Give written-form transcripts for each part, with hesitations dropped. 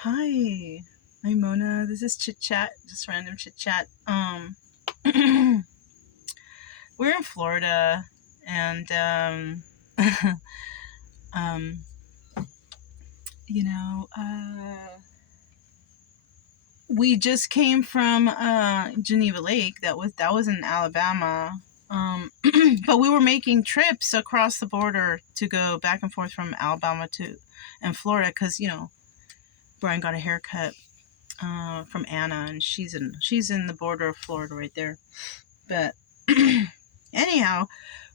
Hi, I'm Mona. This is Chit Chat, just random chit chat. We're in Florida, and um, you know, we just came from Geneva Lake. That was in Alabama. But we were making trips across the border to go back and forth from Alabama to and Florida because Brian got a haircut from Anna, and she's in the border of Florida right there. But anyhow,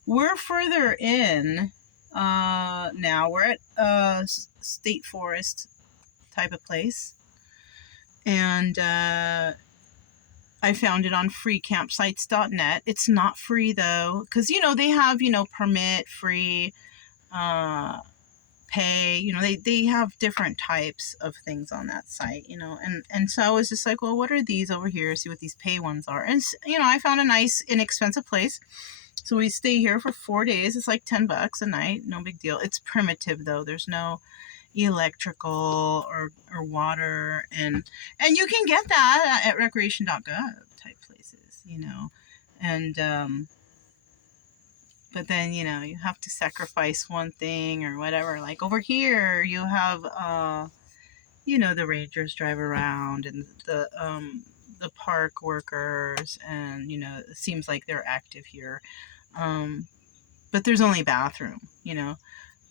we're further in now. We're at a state forest type of place, and I found it on freecampsites.net. It's not free though, because they have permit free, uh, pay. They have different types of things on that site. And so I was just like, well, what are these over here? See what these pay ones are. And I found a nice inexpensive place. So we stay here for 4 days. It's like $10 a night. No big deal. It's primitive though. There's no electrical or water, and you can get that at recreation.gov type places. And but then you have to sacrifice one thing or whatever. Like over here you have the rangers drive around, and the park workers, and it seems like they're active here. But there's only a bathroom.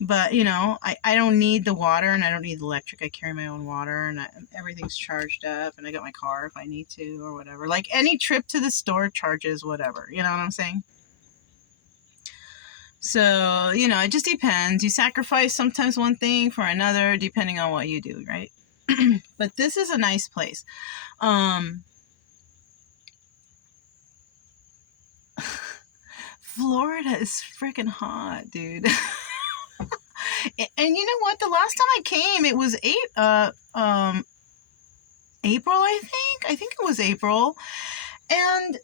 But I don't need the water, and I don't need the electric. I carry my own water, and everyth's charged up, and I got my car if I need to or whatever. Like any trip to the store charges whatever. You know what I'm saying? So it just depends. You sacrifice sometimes one thing for another depending on what you do, right? But this is a nice place. Florida is freaking hot, dude. And you know what? The last time I came, it was April, I think. I think it was April, and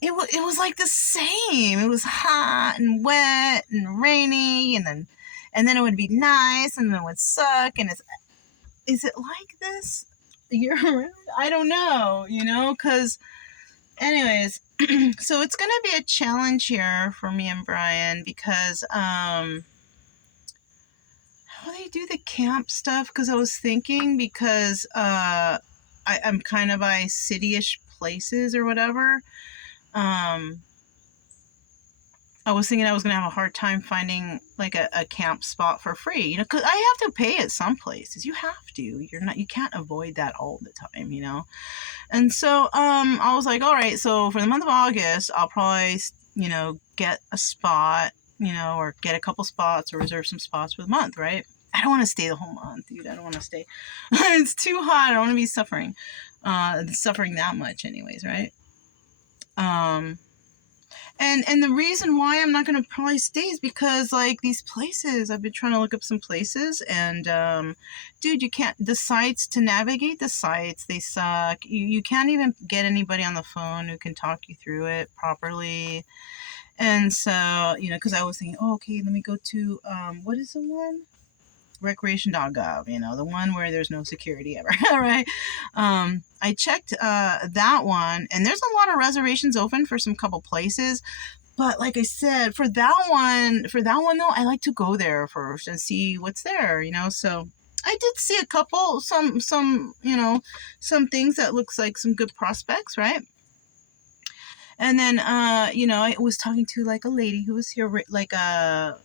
it was like the same. It was hot and wet and rainy, and then it would be nice, and then it would suck. And is it like this year round? I don't know. Because anyways, so it's gonna be a challenge here for me and Brian because how they do the camp stuff, because I was thinking, because I'm kind of by city-ish places or whatever. I was thinking I was gonna have a hard time finding like a camp spot for free, because I have to pay at some places. You have to. You can't avoid that all the time. And so I was like, all right, so for the month of August, I'll probably get a spot, or get a couple spots, or reserve some spots for the month, right? I don't want to stay the whole month, dude. I don't want to stay. It's too hot. I don't want to be suffering that much anyways, right? And the reason why I'm not going to probably stay is because, like, these places, I've been trying to look up some places, and dude, you can't, the sites, to navigate the sites, they suck. You can't even get anybody on the phone who can talk you through it properly. And so, because I was thinking, oh, okay, let me go to what is the one? Recreation.gov, the one where there's no security ever. Right? I checked that one, and there's a lot of reservations open for some couple places. But like I said, for that one though, I like to go there first and see what's there. So I did see a couple, some some things that looks like some good prospects, right? And then I was talking to like a lady who was here, like a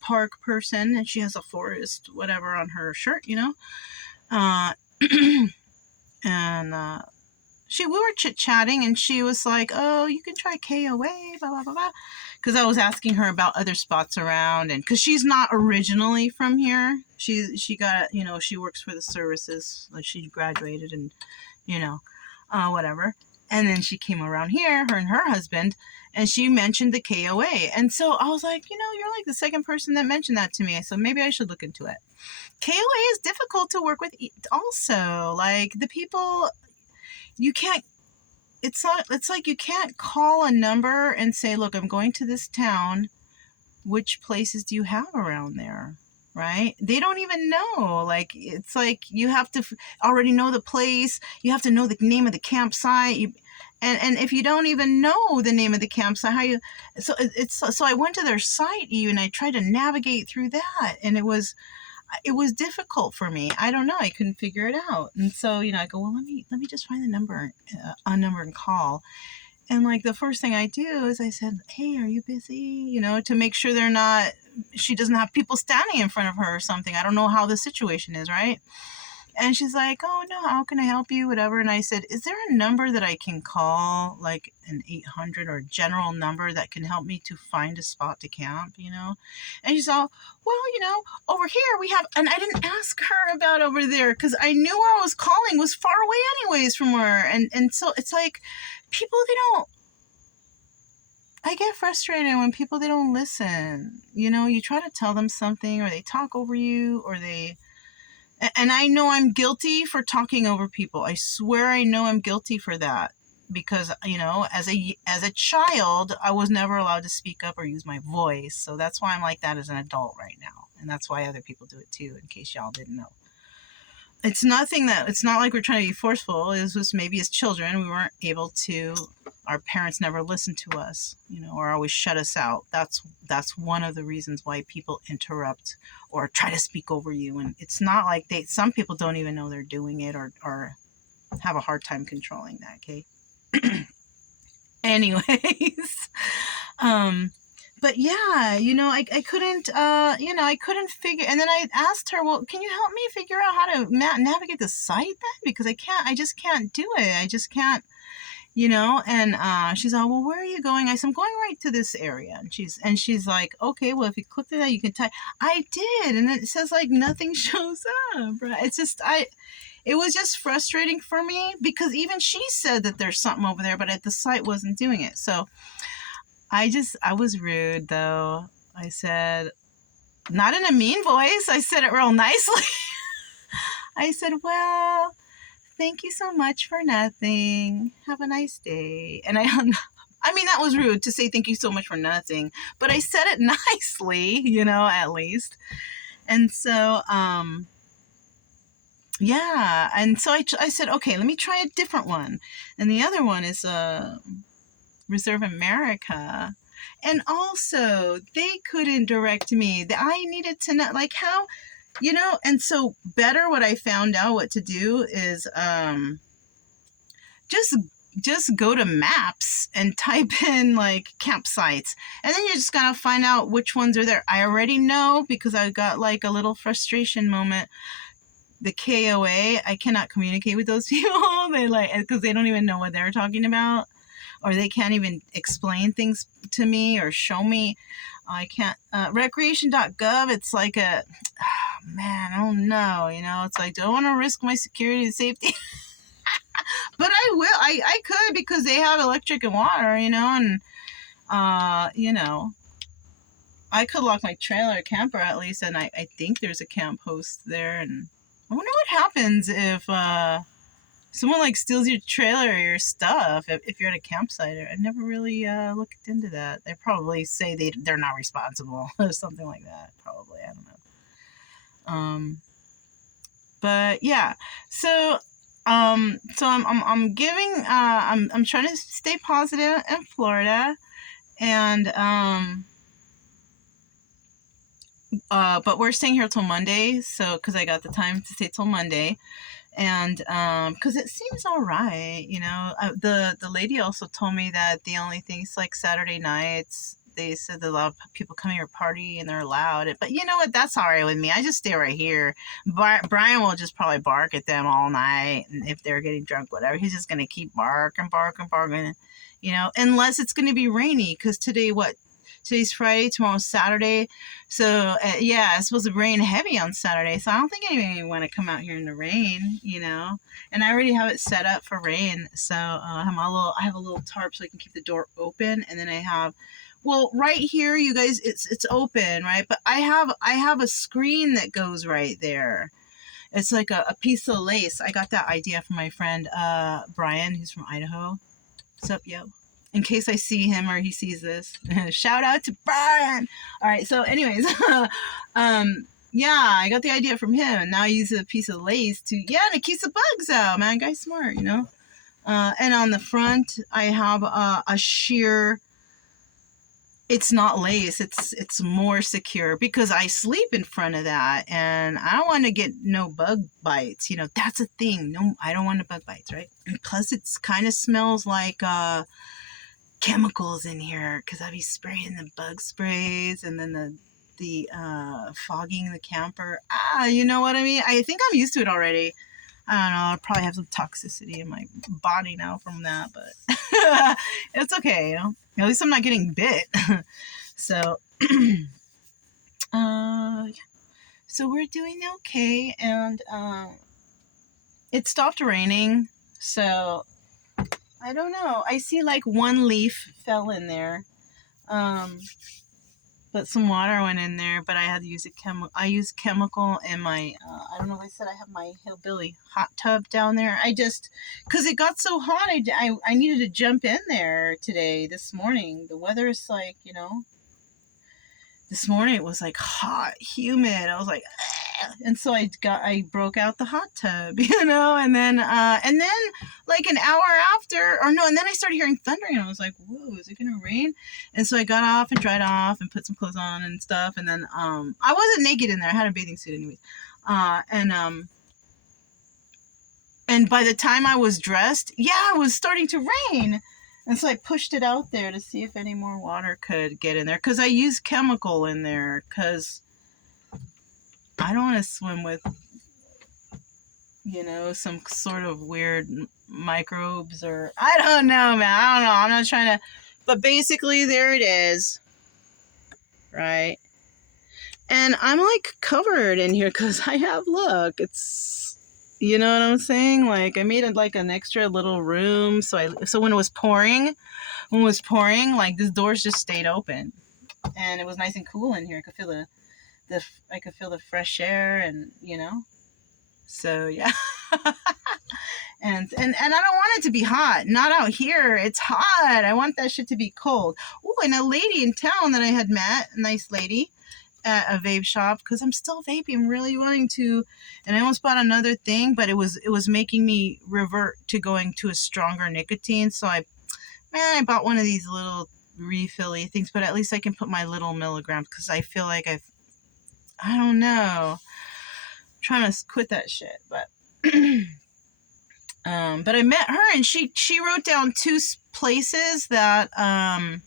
park person, and she has a forest whatever on her shirt, uh and we were chit-chatting, and she was like, oh, you can try KOA, blah blah blah blah, because I was asking her about other spots around, and because she's not originally from here. She got, she works for the services, like she graduated, and whatever. And then she came around here, her and her husband, and she mentioned the KOA. And so I was like, you're like the second person that mentioned that to me. So maybe I should look into it. KOA is difficult to work with also. Like, the people, you can't, it's like you can't call a number and say, look, I'm going to this town. Which places do you have around there? right? They don't even know. Like, it's like you have to already know the place. You have to know the name of the campsite. And if you don't even know the name of the campsite, how you, so I went to their site even. I tried to navigate through that, and it was difficult for me. I don't know. I couldn't figure it out. And so, I go, well, let me just find the number, a number and call. And like the first thing I do is I said, hey, are you busy? To make sure she doesn't have people standing in front of her or something. I don't know how the situation is, right? And she's like, oh no, how can I help you? Whatever. And I said, is there a number that I can call, like an 800 or general number that can help me to find a spot to camp, And she's all, well, over here we have, and I didn't ask her about over there because I knew where I was calling was far away anyways from her. And so it's like people, I get frustrated when people, they don't listen. You try to tell them something or they talk over you or and I know I'm guilty for talking over people. I swear I know I'm guilty for that because, as a child, I was never allowed to speak up or use my voice. So that's why I'm like that as an adult right now. And that's why other people do it too, in case y'all didn't know. It's not like we're trying to be forceful. It was just maybe as children, we weren't able to, our parents never listened to us, or always shut us out. That's one of the reasons why people interrupt or try to speak over you. And it's not like some people don't even know they're doing it or have a hard time controlling that. Okay. Anyways, but yeah, I couldn't, I couldn't figure, and then I asked her, well, can you help me figure out how to navigate the site then? Because I just can't do it. I just can't, and she's like, well, where are you going? I said, I'm going right to this area. And she's like, okay, well, if you click to that, you can type. I did. And it says like nothing shows up, right? It's just, it was just frustrating for me because even she said that there's something over there, but the site wasn't doing it. So I was rude though. I said, not in a mean voice. I said it real nicely. I said, well, thank you so much for nothing. Have a nice day. And I hung up. I mean, that was rude to say thank you so much for nothing, but I said it nicely, at least. And so, yeah. And so I said, okay, let me try a different one. And the other one is, Reserve America. And also they couldn't direct me. I needed to know like how, and so better what I found out what to do is just go to maps and type in like campsites and then you're just gonna find out which ones are there. I already know because I got like a little frustration moment. The KOA, I cannot communicate with those people. They because they don't even know what they're talking about. Or they can't even explain things to me or show me. I can't. Recreation.gov, it's like I don't know. It's like, do I want to risk my security and safety? But I will. I could because they have electric and water, and, I could lock my trailer camper at least. And I think there's a camp host there. And I wonder what happens if, someone like steals your trailer or your stuff if you're at a campsite. I never really looked into that. They probably say they're not responsible or something like that. Probably, I don't know. But yeah, so I'm giving I'm trying to stay positive in Florida, and but we're staying here till Monday, so because I got the time to stay till Monday. And because it seems all right, the lady also told me that the only things like Saturday nights, they said that a lot of people come here party and they're allowed it. But you know what? That's all right with me. I just stay right here. Brian will just probably bark at them all night, and if they're getting drunk, whatever, he's just gonna keep barking, unless it's gonna be rainy. Because today's Friday, tomorrow's Saturday. So, yeah, it's supposed to rain heavy on Saturday. So I don't think anybody want to come out here in the rain, And I already have it set up for rain. So I have a little tarp so I can keep the door open. And then I have, well, right here, you guys, it's open, right? But I have a screen that goes right there. It's like a piece of lace. I got that idea from my friend, Brian, who's from Idaho. What's up, yo? In case I see him or he sees this. Shout out to Brian. All right. So anyways, Yeah, I got the idea from him, and now I use a piece of lace to, yeah, and it keeps the bugs out, man. Guy's smart, you know? And on the front, I have a sheer, it's not lace, it's more secure because I sleep in front of that, and I don't want to get no bug bites, you know? That's a thing. No, I don't want the bug bites, right? And plus, it's kind of smells like chemicals in here because I'll be spraying the bug sprays and then the fogging the camper. You know what I mean? I think I'm used to it already. I don't know. I probably have some toxicity in my body now from that, but it's okay, you know. At least I'm not getting bit. So, yeah. So we're doing okay, and it stopped raining. So I don't know. I see like one leaf fell in there. But some water went in there, but I had to use I use chemical in my, I don't know if I said I have my hillbilly hot tub down there. Because it got so hot, I needed to jump in there today, this morning. The weather is like, you know, this morning it was like hot, humid. I was like, "Ugh." And so I broke out the hot tub, you know, and then like an hour after, or no, and then I started hearing thundering, and I was like, whoa, is it gonna rain? And so I got off and dried off and put some clothes on and stuff, and then I wasn't naked in there. I had a bathing suit anyways, and by the time I was dressed, yeah, it was starting to rain. And so I pushed it out there to see if any more water could get in there. Because I use chemical in there. Because I don't want to swim with, you know, some sort of weird microbes or... I don't know, man. I don't know. I'm not trying to... But basically, there it is. Right? And I'm like covered in here because I have... Look, it's... You know what I'm saying? Like, I made it like an extra little room. So when it was pouring... like this doors just stayed open, and it was nice and cool in here. I could feel the fresh air, and you know, so yeah. and I don't want it to be hot. Not out here. It's hot. I want that shit to be cold. Oh, and a lady in town that I had met, a nice lady at a vape shop, because I'm still vaping. I'm really wanting to, and I almost bought another thing, but it was making me revert to going to a stronger nicotine. So I bought one of these little refill-y things, but at least I can put my little milligrams, because I feel like I don't know, I'm trying to quit that shit, but but I met her, and she wrote down 2 places that are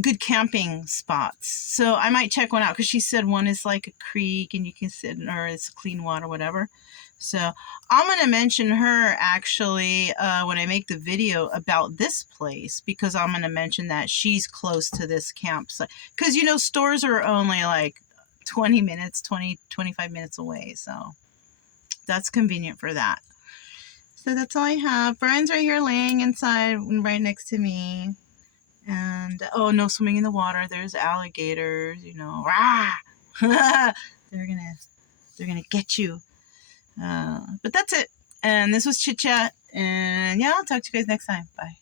good camping spots. So I might check one out, because she said one is like a creek and you can sit, or it's clean water, whatever. So I'm going to mention her actually when I make the video about this place, because I'm going to mention that she's close to this campsite. Because, you know, stores are only like 25 minutes away. So that's convenient for that. So that's all I have. Brian's right here laying inside right next to me. And, oh, no swimming in the water. There's alligators, you know. Rah! They're gonna get you. But that's it. And this was Chit Chat. And yeah, I'll talk to you guys next time. Bye.